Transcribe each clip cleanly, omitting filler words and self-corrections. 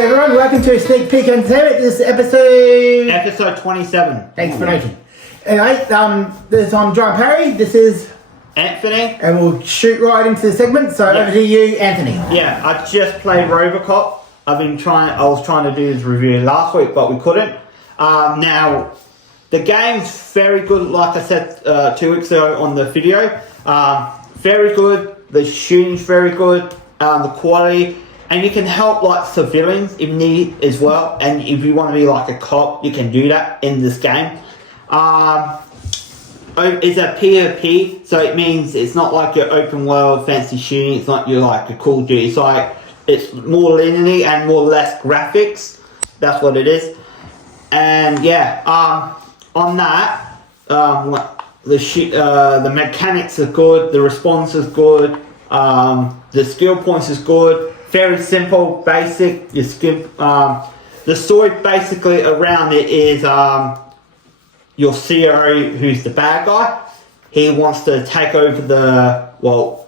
G'day everyone, welcome to Sneak Peek Entertainment. This is episode 27. Thanks for noting. Anyway, this I'm John Parry, this is Anthony. and we'll shoot right into the segment. So over to you, Anthony. Yeah, I just played Robocop. I was trying to do this review last week, but we couldn't. Now, the game's very good, like I said 2 weeks ago on the video. Very good. The shooting's very good. The quality. And you can help like civilians if need as well. And if you want to be like a cop, you can do that in this game. It's a PvP, so it means it's not like your open world fancy shooting. It's not your like a Call of Duty. It's like it's more linear and more less graphics. That's what it is. And yeah, on that, the mechanics are good. The response is good. The skill points is good. Very simple, basic. You skip. The story basically around it is your CEO, who's the bad guy. He wants to take over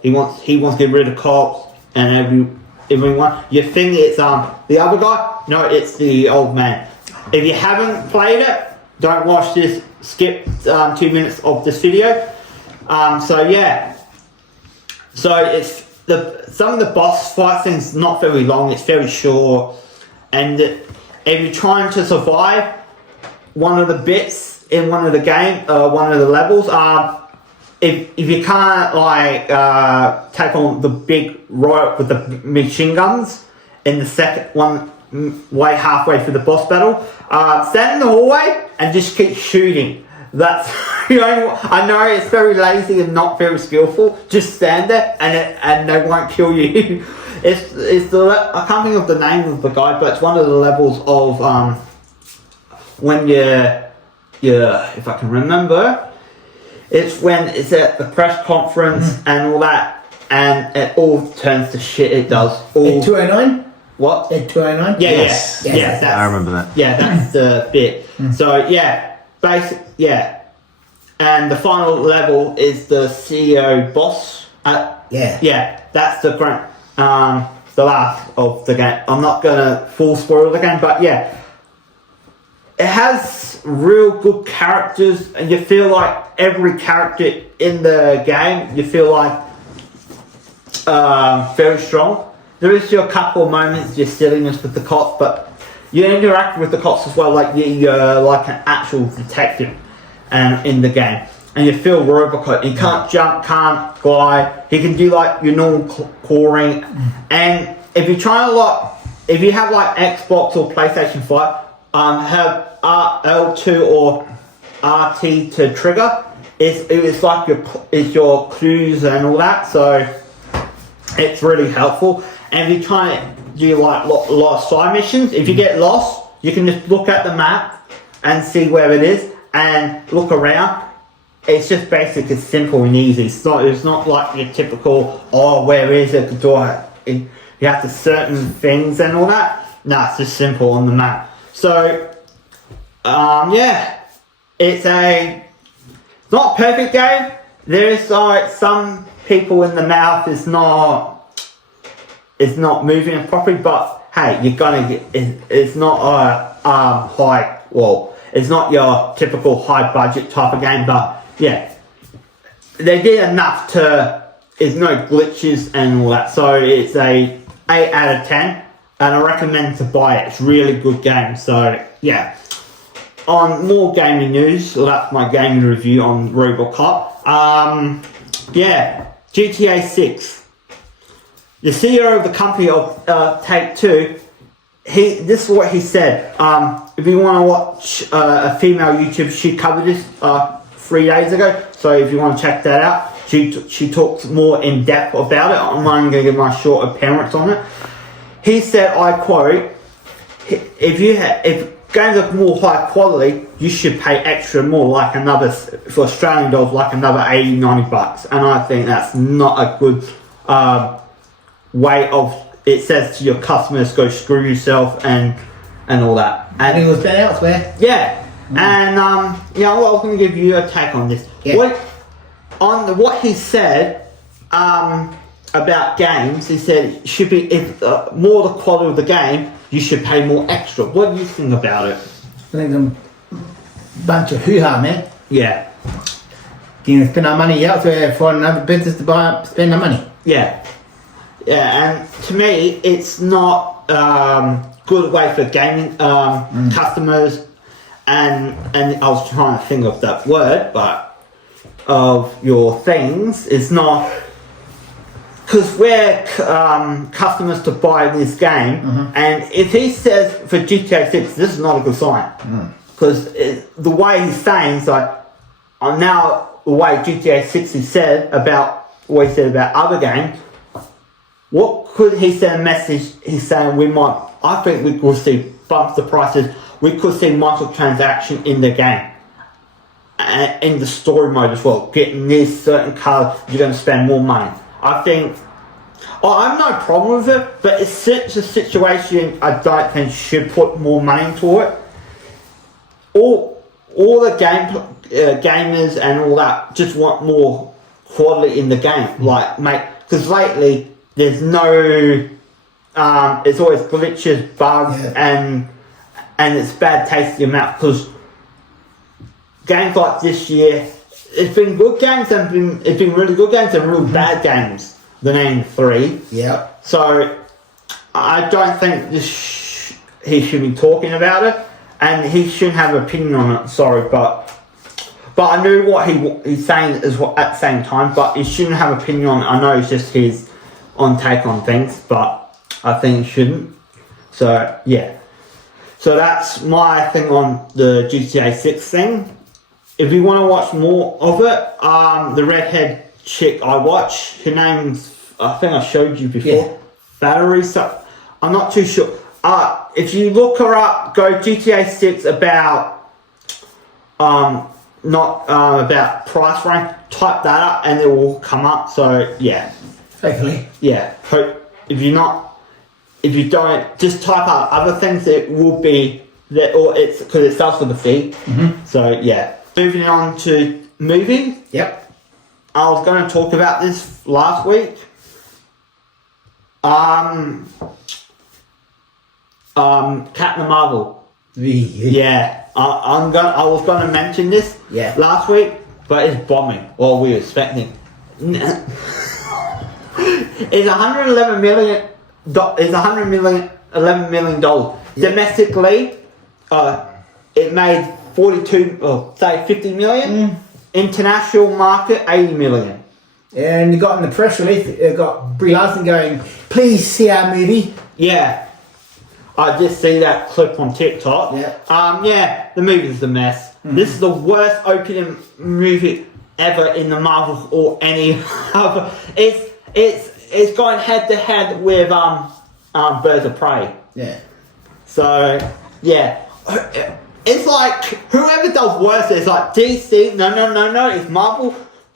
he wants to get rid of cops and everyone. You think it's the other guy? No, it's the old man. If you haven't played it, don't watch this. Skip 2 minutes of this video. So yeah. So it's some of the boss fight things not very long. It's very short, and if you're trying to survive one of the bits in one of the levels, if you can't like take on the big riot with the machine guns in the second one, way halfway through the boss battle, stand in the hallway and just keep shooting. That's I know it's very lazy and not very skillful. Just stand there and they won't kill you. I can't think of the name of the guy, but it's one of the levels of when if I can remember, it's when it's at the press conference and all that, and it all turns to shit. It does. At 209? What? At 209? Yes. I remember that. Yeah, that's the bit. So yeah. And the final level is the CEO boss. That's the last of the game. I'm not gonna full spoil the game, but yeah, it has real good characters, and you feel like every character in the game, you feel like very strong. There is still a couple of moments just silliness with the cops, but you interact with the cops as well, like you're like an actual detective, and in the game, and you feel Robocop. He can't jump, can't glide. He can do like your normal clawing, and if you're trying to if you have like Xbox or PlayStation 5, have L2 or RT to trigger. It's like your clues and all that, so it's really helpful. And if you're trying to do like a lot of side missions, if you get lost, you can just look at the map and see where it is and look around. It's just basic, it's simple and easy. It's not like your typical, where is it? You have to certain things and all that. No, it's just simple on the map. So, yeah, it's not a perfect game. There is like some people in the mouth is not moving properly, but hey, you're gonna get it's not it's not your typical high budget type of game, but yeah, they did enough there's no glitches and all that, so it's a 8 out of 10, and I recommend to buy it. It's a really good game. So yeah, on more gaming news, that's my gaming review on Robocop. GTA 6. The CEO of the company of Take-Two, this is what he said. If you want to watch a female YouTuber, she covered this 3 days ago. So if you want to check that out, she talks more in depth about it. I'm only going to give my short appearance on it. He said, I quote, if games are more high quality, you should pay extra more, like for Australian dollars, like another $80-90. And I think that's not a good way of, it says to your customers, go screw yourself and all that. And it was been elsewhere. Yeah. And I was going to give you a take on this. Yeah. What he said about games, he said it should be more the quality of the game, you should pay more extra. What do you think about it? I think it's a bunch of hoo-ha, man. Yeah. You know, spend our money elsewhere for another business to spend our money. Yeah. Yeah, and to me, it's not good way for gaming customers, and I was trying to think of that word, but of your things, it's not, because we're customers to buy this game, and if he says for GTA 6, this is not a good sign, because the way he's saying is like, now the way GTA 6 is said about what he said about other games, what could he send a message? He's saying I think we could see bumps the prices. We could see microtransaction in the game, and in the story mode as well. Getting this certain card, you're going to spend more money. I think. I have no problem with it, but it's such a situation I don't think should put more money into it. All the gamers and all that just want more quality in the game, because lately. There's no, it's always glitches, bugs, and it's bad taste in your mouth, because games like this year, it's been good games and it's been really good games and really bad games, the name 3. Yeah. So, I don't think he should be talking about it, and he shouldn't have an opinion on it, sorry, but I knew what he's saying as well at the same time, but he shouldn't have an opinion on it. I know it's just his take on things, but I think it shouldn't. So yeah, so that's my thing on the GTA 6 thing. If you want to watch more of it, the redhead chick I watch, her name's, I think I showed you before, yeah. Battery, so I'm not too sure. If you look her up, go GTA 6 about about price range, type that up and it will come up. So yeah. Hopefully. Yeah. If you don't, just type out other things, it will be that, or it's because it starts with a fee. So yeah. Moving on to movie. Yep. I was going to talk about this last week. Captain Marvel. Yeah. I was going to mention this last week, but it's bombing. Or we were expecting. It's $11 million. Yeah. Domestically, it made 50 million. International market, 80 million. And you got in the press release, you got Brie Larson going, "Please see our movie." Yeah, I just see that clip on TikTok. Yeah. The movie's a mess. This is the worst opening movie ever in the Marvel or any other. It's going head to head with Birds of Prey. Yeah. So yeah, it's like whoever does worse is like DC. No, it's Marvel.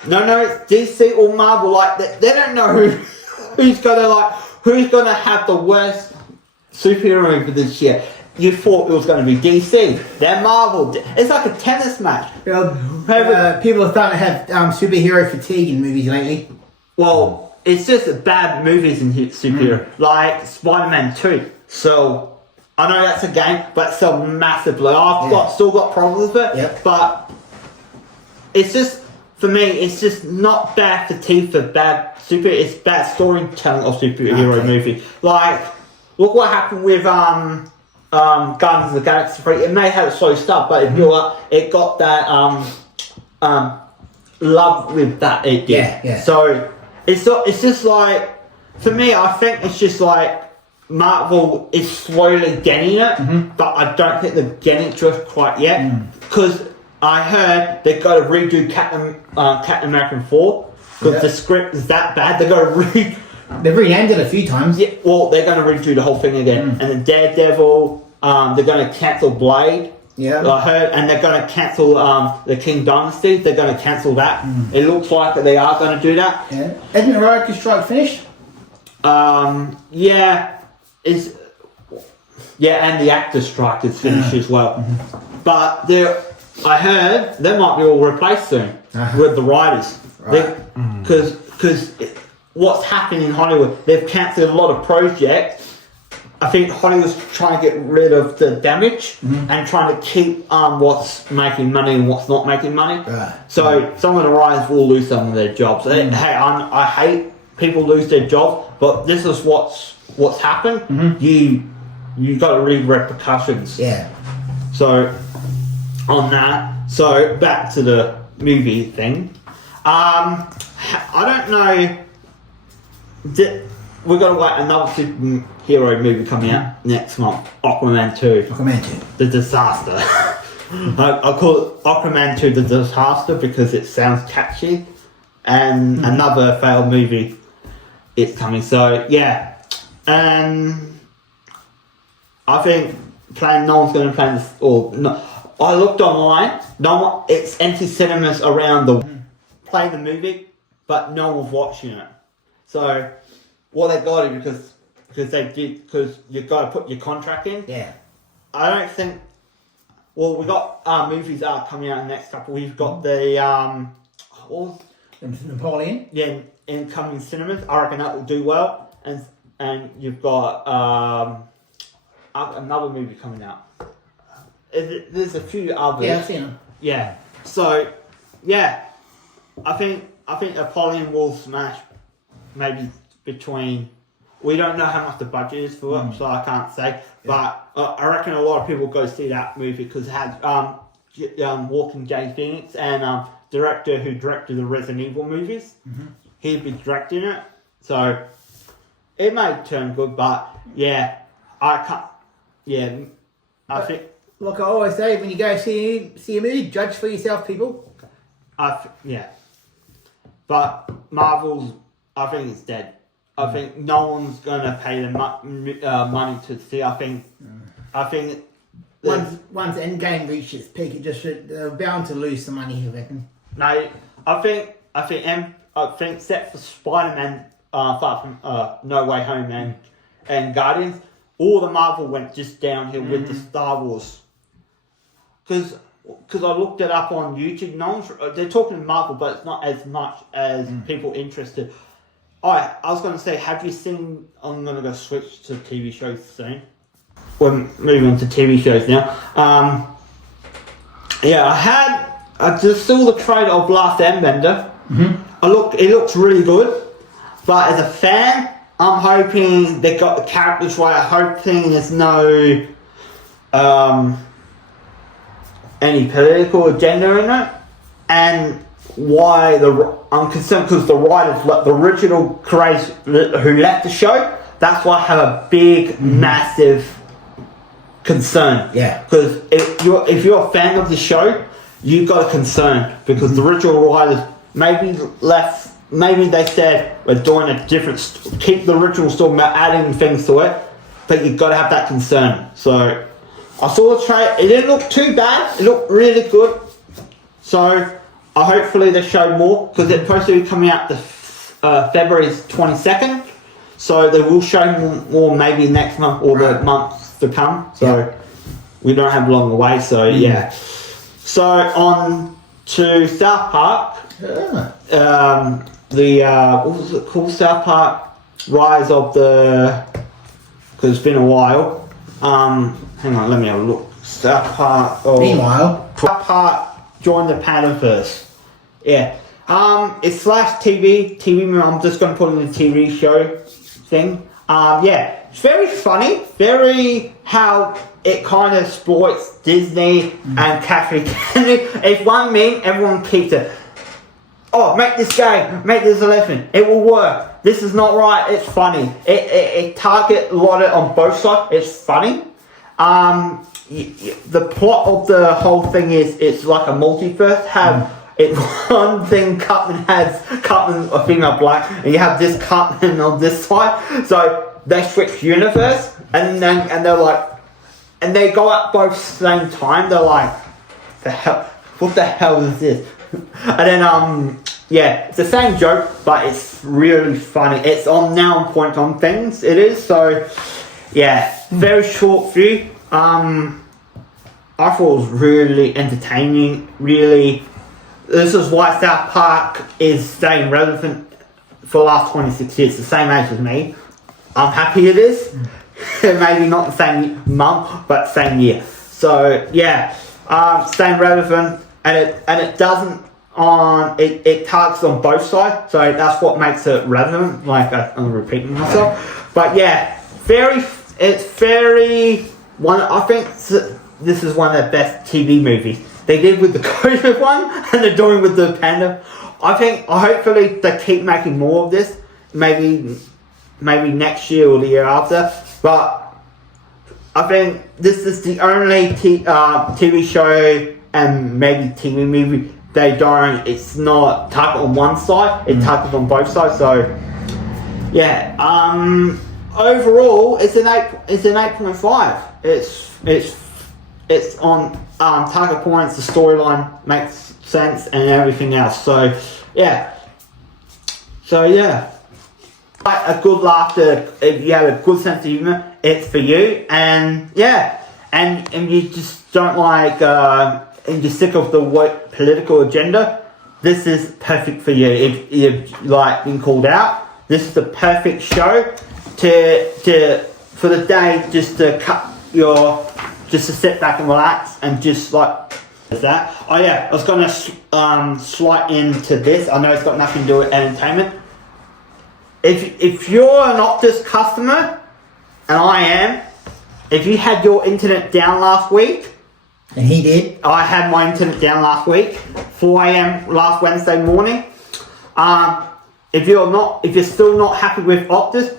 No, it's DC or Marvel. Like they don't know who's gonna have the worst superhero movie this year. You thought it was going to be DC. They're Marvel. It's like a tennis match. People are starting to have superhero fatigue in movies lately. Well, it's just bad movies in superhero, like Spider-Man 2. So I know that's a game, but so massively. I've still got problems with it, but it's just, for me, it's just not bad fatigue for bad it's bad storytelling of superhero movie. Like, look what happened with Guardians of the Galaxy 3. It may have a slow start, but it got that love with that it did. Yeah. So it's just like, for me, I think it's just like Marvel is slowly getting it, but I don't think they're getting it just quite yet. Because I heard they've got to redo Captain America 4 because the script is that bad. They've got to They've renamed it a few times. Yeah, well, they're going to redo the whole thing again. And then Daredevil, they're going to cancel Blade. Yeah. I heard, and they're going to cancel the King Dynasty. They're going to cancel that. It looks like they are going to do that. Yeah. Isn't the Writer's Strike finished? Yeah. And the actor's strike is finished as well. But I heard they might be all replaced soon with the writers. Because what's happening in Hollywood, they've cancelled a lot of projects I think Hollywood's trying to get rid of the damage and trying to keep what's making money and what's not making money. Right. So some of the writers will lose some of their jobs. Hey, I hate people lose their jobs, but this is what's happened. You got to read repercussions. Yeah. So on that, so back to the movie thing. I don't know. We've got to wait another superhero movie coming out next month. Aquaman 2. Aquaman 2. The Disaster. I call it Aquaman 2 The Disaster because it sounds catchy. And another failed movie is coming. So, yeah. And I think no one's going to plan this. Or no, I looked online. It's empty cinemas around play the movie, but no one's watching it. So, what they got it because you've got to put your contract in. Yeah. I don't think. Well, we got movies are coming out in the next couple. We've got the Napoleon. Yeah, in coming cinemas. I reckon that will do well. And you've got another movie coming out. There's a few others. Yeah, I've seen them. Yeah. So, yeah, I think Napoleon will smash. Maybe between. We don't know how much the budget is for it, so I can't say. But I reckon a lot of people go see that movie because it has Walking Jay Phoenix and director who directed the Resident Evil movies. He'd be directing it, so it may turn good. But yeah, I can't. Yeah, I think. Like I always say, when you go see a movie, judge for yourself, people. Yeah, but Marvel's. I think it's dead. I think no one's gonna pay the money to see. I think once Endgame reaches its peak, they're bound to lose some money. I reckon. No, I think except for Spider-Man, Far From No Way Home and Guardians, all the Marvel went just downhill with the Star Wars. Because I looked it up on YouTube. They're talking Marvel, but it's not as much as people interested. I was going to say, have you seen... I'm going to go switch to TV shows soon. We're moving on to TV shows now. I just saw the trailer of Last Airbender. It looks really good. But as a fan, I'm hoping they got the characters right. I'm hoping there's no... any political agenda in it. And... I'm concerned because the writers, the original creators who left the show, that's why I have a big, massive concern. Yeah. Because if you're a fan of the show, you've got a concern because the original writers maybe left. Maybe they said we're doing a different. Keep the original story, adding things to it, but you've got to have that concern. So I saw the trailer. It didn't look too bad. It looked really good. So. Hopefully they show more because it's supposed to be coming out the February 22nd, so they will show more maybe next month or the months to come. So we don't have long away. So yeah. So on to South Park. What was it called? South Park Rise of the. Because it's been a while. Hang on, let me have a look. South Park. Meanwhile, South Park joined the Panaverse. Yeah. It's TV. I'm just going to put in the TV show thing. Yeah. It's very funny. Very how it kind of exploits Disney and Catholic. If one meme, everyone keeps it. Oh, make this gay. Make this lesbian. It will work. This is not right. It's funny. It target a lot of on both sides. It's funny. The plot of the whole thing is it's like a multiverse. One thing Cartman a female black, and you have this Cartman on this side. So they switch universe, and they're like, and they go at both same time. They're like, what the hell is this? And then yeah, it's the same joke, but it's really funny. It's on point on things. It is so. Yeah, very short view. I thought it was really entertaining. Really, this is why South Park is staying relevant for the last 26 years. The same age as me. I'm happy it is maybe not the same month, but same year. So yeah, staying relevant, and it doesn't it targets on both sides, so that's what makes it relevant. Like I'm repeating myself, but yeah, it's very one. I think this is one of the best TV movies they did with the COVID one, and they're doing with the Panda. Hopefully they keep making more of this. Maybe next year or the year after. But I think this is the only TV show and maybe TV movie it's not targeted on one side, it's targeted on both sides. So yeah, overall it's an 8.5. It's on target points, the storyline makes sense and everything else. So yeah. Like a good laughter, if you have a good sense of humor, it's for you. And yeah, and you just don't like and you're sick of the political agenda, this is perfect for you. If you've like been called out, this is the perfect show for the day, just to sit back and relax and just like that. Oh yeah, I was gonna slide into this. I know it's got nothing to do with entertainment. If you're an Optus customer, and I am, if you had your internet down last week, and he did, I had my internet down last week, 4 a.m. last Wednesday morning. If you're still not happy with Optus,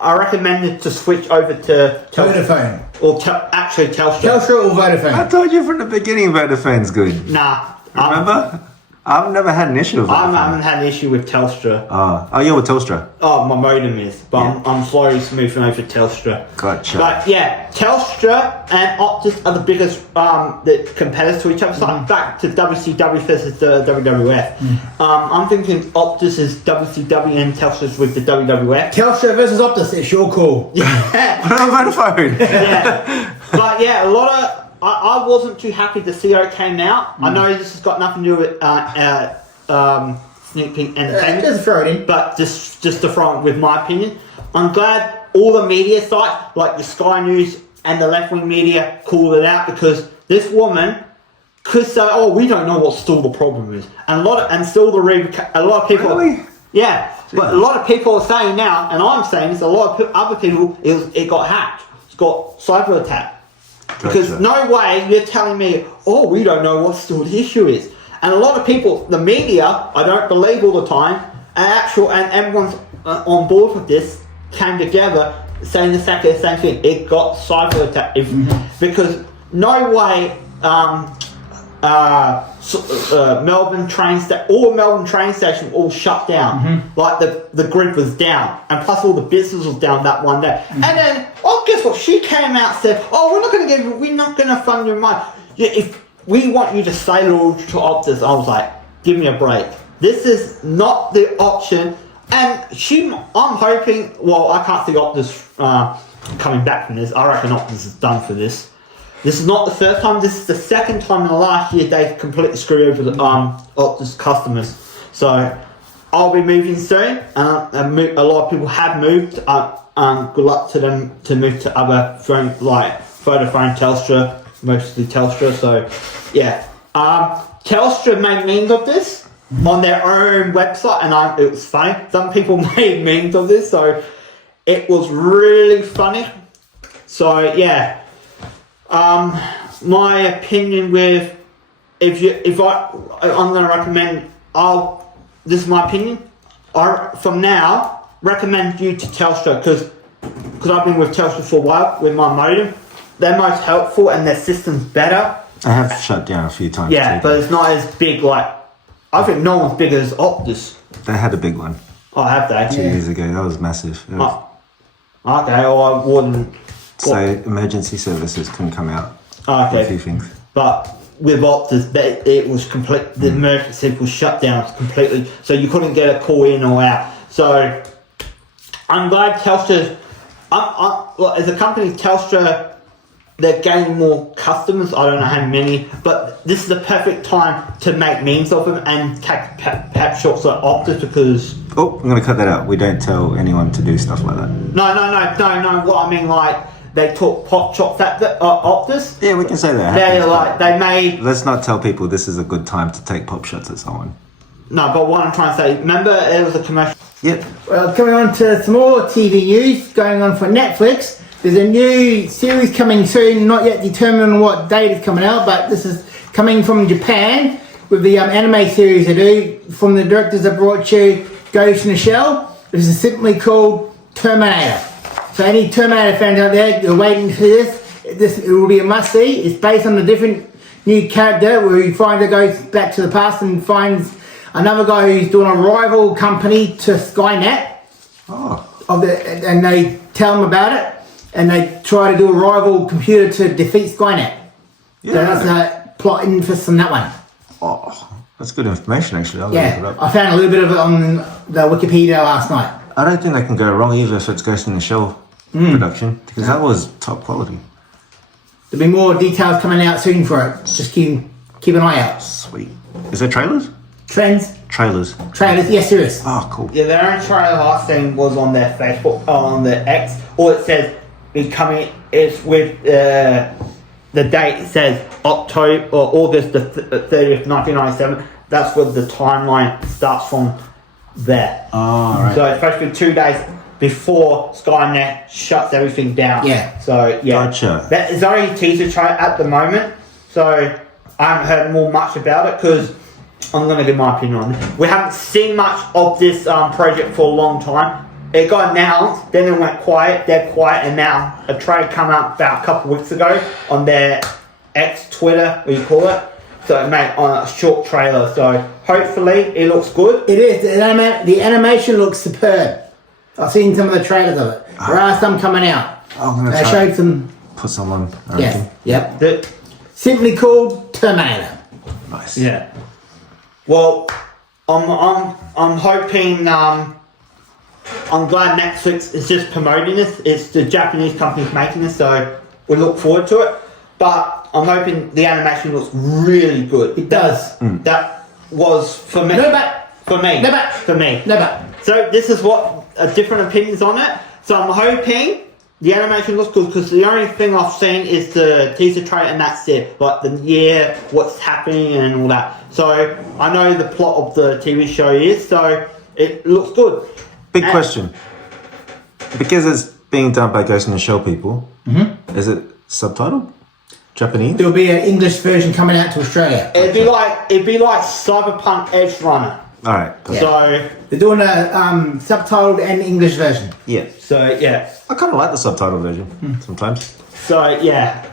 I recommend you to switch over to Vodafone or actually Telstra. Telstra or Vodafone. I told you from the beginning Vodafone's good. Nah, Remember? I've never had an issue with I Vodafone. haven't had an issue with Telstra. Oh, you're with Telstra. Oh, my modem is, but Yeah. I'm slowly moving over to Telstra. Gotcha. But yeah, Telstra and Optus are the biggest the competitors to each other. So back to WCW versus the WWF. I'm thinking Optus is WCW and Telstra's with the WWF. Telstra versus Optus, it's your call. Vodafone. Yeah. But yeah, a lot of I wasn't too happy the CO came out. I know this has got nothing to do with sneak peek entertainment. Just throw it in. But just to throw it with my opinion, I'm glad all the media sites like the Sky News and the left wing media called it out, because this woman could say, "Oh, we don't know what still the problem is," and a lot of people. Really? Yeah, but a lot of people are saying now, and I'm saying this. A lot of other people, it got hacked. It's got cyber attack. Because Gotcha. no way you're telling me, oh, we don't know what still the issue is. And a lot of people, the media, I don't believe all the time, and everyone's on board with this, came together saying exactly the same thing. It got cyber attack. Because no way Melbourne train stations all shut down. Like the grid was down, and plus all the business was down that one day. And then, guess what? She came out and said, "Oh, we're not going to fund your money. If we want you to stay loyal to Optus." I was like, "Give me a break. This is not the option." And I'm hoping. Well, I can't see Optus coming back from this. I reckon Optus is done for this. This is not the first time. This is the second time in the last year they've completely screwed over the Optus customers. So I'll be moving soon, and a lot of people have moved. Good luck to them to move to other phones like Vodafone, Telstra, mostly Telstra. So yeah, Telstra made memes of this on their own website, and it was funny. Some people made memes of this, so it was really funny. So yeah. My opinion with I'm gonna recommend. This is my opinion. From now recommend you to Telstra because I've been with Telstra for a while with my modem. They're most helpful and their system's better. I have shut down a few times. Yeah, too, but it's not as big. Like I think no one's big as Optus. they had a big one Oh, have they? 2 years ago. That was massive. It was, Okay, or I wouldn't. so emergency services couldn't come out. Okay. A few things. But with Optus, it was complete. The emergency was shut down completely, so you couldn't get a call in or out. So I'm glad Telstra. As a company, Telstra they're getting more customers. I don't know how many, but this is the perfect time to make memes of them and take pap shots like Optus because. Oh, I'm gonna cut that out. We don't tell anyone to do stuff like that. No. What I mean, like they took pop shots at the Optus. Yeah, we can say that. They're happens, like they made. Let's not tell people this is a good time to take pop shots at someone. No, but what I'm trying to say, remember there was a commercial. Yep. Well, coming on to some more TV news going on for Netflix. There's a new series coming soon, not yet determined on what date it's coming out, but this is coming from Japan with the anime series they do from the directors that brought you Ghost in the Shell. This is simply called Terminator. So any Terminator fans out there, you're waiting for this. It will be a must-see. It's based on a different new character where he finds goes back to the past and finds another guy who's doing a rival company to Skynet. Oh. And they tell him about it. And they try to do a rival computer to defeat Skynet. Yeah. So that's the plot interest on that one. Oh, that's good information actually. I'll look it Yeah, up. I found a little bit of it on the Wikipedia last night. I don't think they can go wrong either if it's Ghost in the Shell production because that was top quality. There'll be more details coming out soon for it. Just keep an eye out. Sweet. Is there trailers? Trailers, yes there is. Oh, cool. Yeah, their own trailer last thing was on their Facebook, on the X. All it says is coming is with the date. It says October or August the 30th, 1997. That's where the timeline starts from there. Oh, right. So it's supposed to be 2 days before Skynet shuts everything down. Yeah. So yeah. Gotcha. That is only a teaser trailer at the moment. So I haven't heard much about it because I'm going to give my opinion on it. We haven't seen much of this project for a long time. It got announced, then it went quiet, dead quiet, and now a trailer came out about a couple of weeks ago on their X, Twitter, what you call it. So it made on a short trailer. So hopefully it looks good. It is. The animation looks superb. I've seen some of the trailers of it. There are some coming out. I'm gonna They try showed some. put someone. Yes. Yep. The, Simply called Terminator. Nice. yeah. Well, I'm hoping. I'm glad Netflix is just promoting this. It's the Japanese company making this, so we look forward to it. But I'm hoping the animation looks really good. It does. That was for me. No, but. For me. No, but. For me. No, but. So this is what different opinions on it. So I'm hoping the animation looks good because the only thing I've seen is the teaser trailer and that's it. Like the year, what's happening and all that. So I know the plot of the TV show is, so it looks good. Big question. Because it's being done by Ghost in the Shell people, is it subtitled? Japanese? There'll be an English version coming out to Australia. It'd be like Cyberpunk Edge Runner. Alright. Yeah. So They're doing a subtitled and English version. Yeah. so yeah. I kind of like the subtitle version sometimes. So yeah.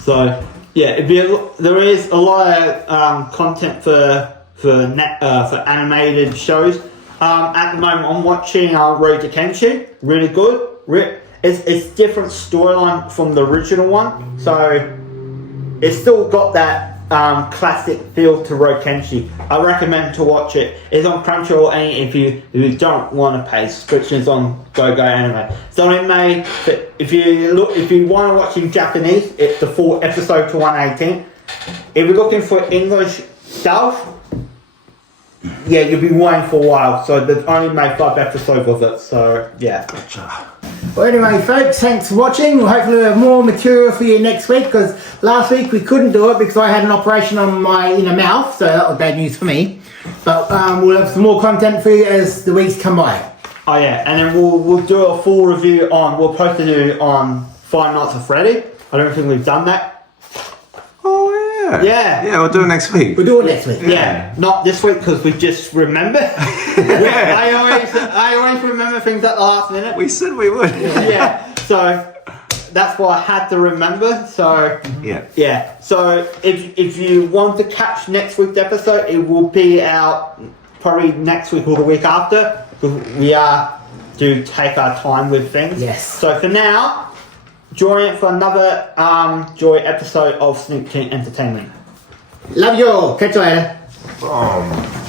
So yeah, there is a lot of content for animated shows. At the moment, I'm watching Road to Kenshin. Really good. It's different storyline from the original one, so it's still got that classic feel to Road Kenshin. I recommend to watch it. It's on Crunchyroll, and if you don't want to pay subscriptions on Go Anime, it's only made. If you want to watch in Japanese, it's the full episode to 118. If you're looking for English stuff, yeah, you'll be waiting for a while. So they've only made 5 episodes of it. So yeah. Gotcha. Well, anyway, folks, thanks for watching. We'll hopefully have more material for you next week because last week we couldn't do it because I had an operation on my inner mouth, so that was bad news for me. But we'll have some more content for you as the weeks come by. Oh yeah, and then we'll do a full review on. We'll post a review on Five Nights at Freddy. I don't think we've done that. Oh, yeah. Yeah. Yeah, we'll do it next week. We'll do it next week. Yeah, not this week because we just remember. I always remember things at the last minute. We said we would. Yeah, so that's why I had to remember. So Yeah. So if you want to catch next week's episode, it will be out probably next week or the week after. We do take our time with things. Yes. So for now, join it for another Joy episode of Sneak King Entertainment. Love you all. Catch you later. Boom.